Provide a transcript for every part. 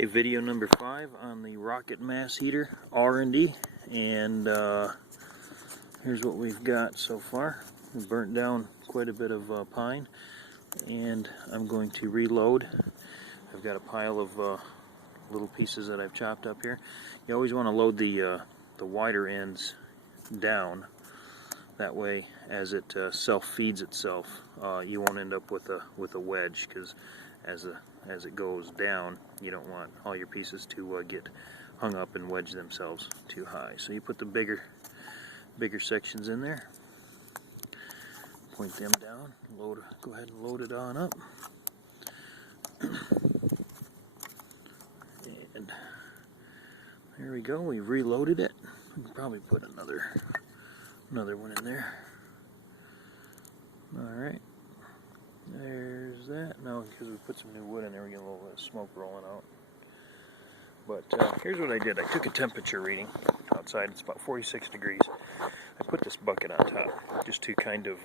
Okay, video number 5 on the rocket mass heater R&D, and here's what we've got so far. We've burnt down quite a bit of pine, and I'm going to reload. I've got a pile of little pieces that I've chopped up here. You always want to load the wider ends down. That way, as it self-feeds itself, you won't end up with a wedge, because as it goes down, you don't want all your pieces to get hung up and wedge themselves too high. So you put the bigger sections in there, point them down, go ahead and load it on up, and there we go. We've reloaded it. We can probably put another one in there. Alright, there's that. Now, because we put some new wood in there, we get a little bit of smoke rolling out. But here's what I did. I took a temperature reading outside. It's about 46 degrees. I put this bucket on top just to kind of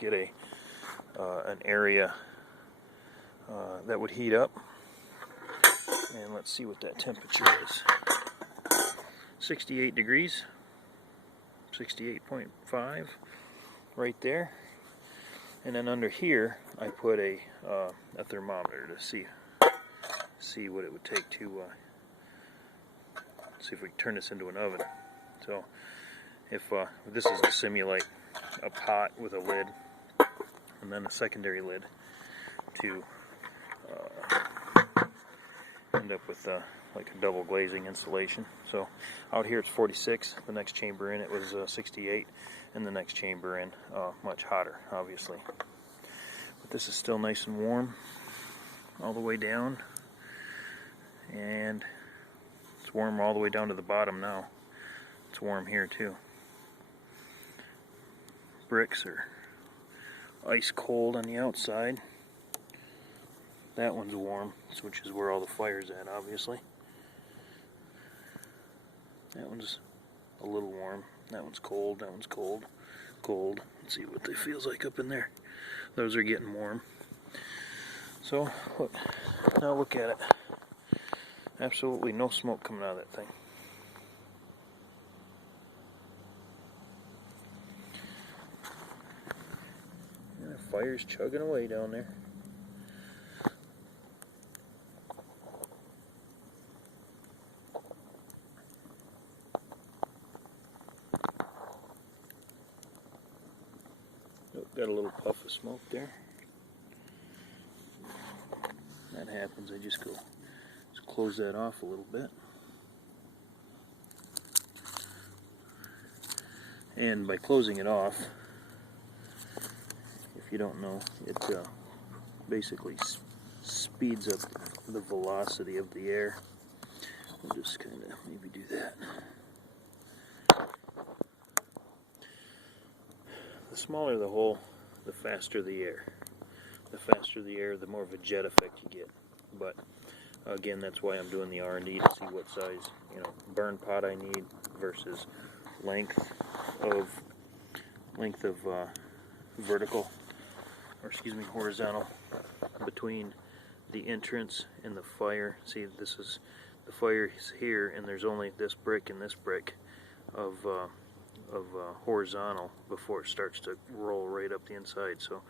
get an area that would heat up. And let's see what that temperature is. 68 degrees. 68.5 right there, and then under here I put a thermometer to see what it would take to see if we can turn this into an oven. So if this is to simulate a pot with a lid and then a secondary lid to end up with like a double glazing installation. So out here it's 46, the next chamber in it was 68, and the next chamber in much hotter, obviously. But this is still nice and warm all the way down, and it's warm all the way down to the bottom now. It's warm here too. Bricks are ice cold on the outside. That one's warm, which is where all the fire's at, obviously. That one's a little warm. That one's cold. That one's cold. Cold. Let's see what it feels like up in there. Those are getting warm. So, now look at it. Absolutely no smoke coming out of that thing. And the fire's chugging away down there. Got a little puff of smoke there. That happens. I just close that off a little bit. And by closing it off, if you don't know, it basically speeds up the velocity of the air. We'll just kind of maybe do that. The smaller the hole, the faster the air. The faster the air, the more of a jet effect you get. But again, that's why I'm doing the R&D, to see what size, burn pot I need versus length of horizontal between the entrance and the fire. See, this is the fire is here, and there's only this brick and this brick of horizontal before it starts to roll right up the inside. So,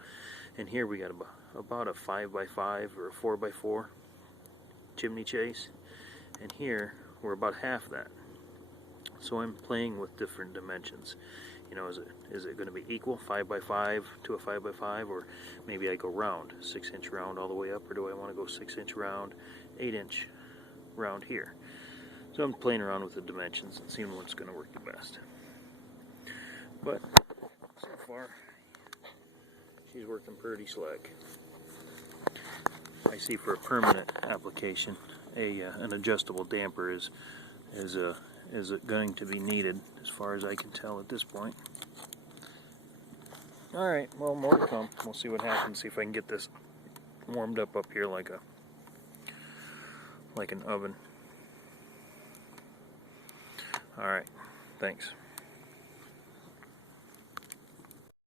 and here we got about a 5x5 or a 4x4 chimney chase, and here we're about half that. So I'm playing with different dimensions. Is it going to be equal, 5x5 to a 5x5, or maybe I go round, 6-inch round all the way up, or do I want to go 6-inch round, 8-inch round here? So I'm playing around with the dimensions and seeing what's going to work the best. But so far, she's working pretty slick. I see for a permanent application, an adjustable damper is going to be needed, as far as I can tell at this point. All right, well, more to come. We'll see what happens. See if I can get this warmed up here like an oven. All right, thanks.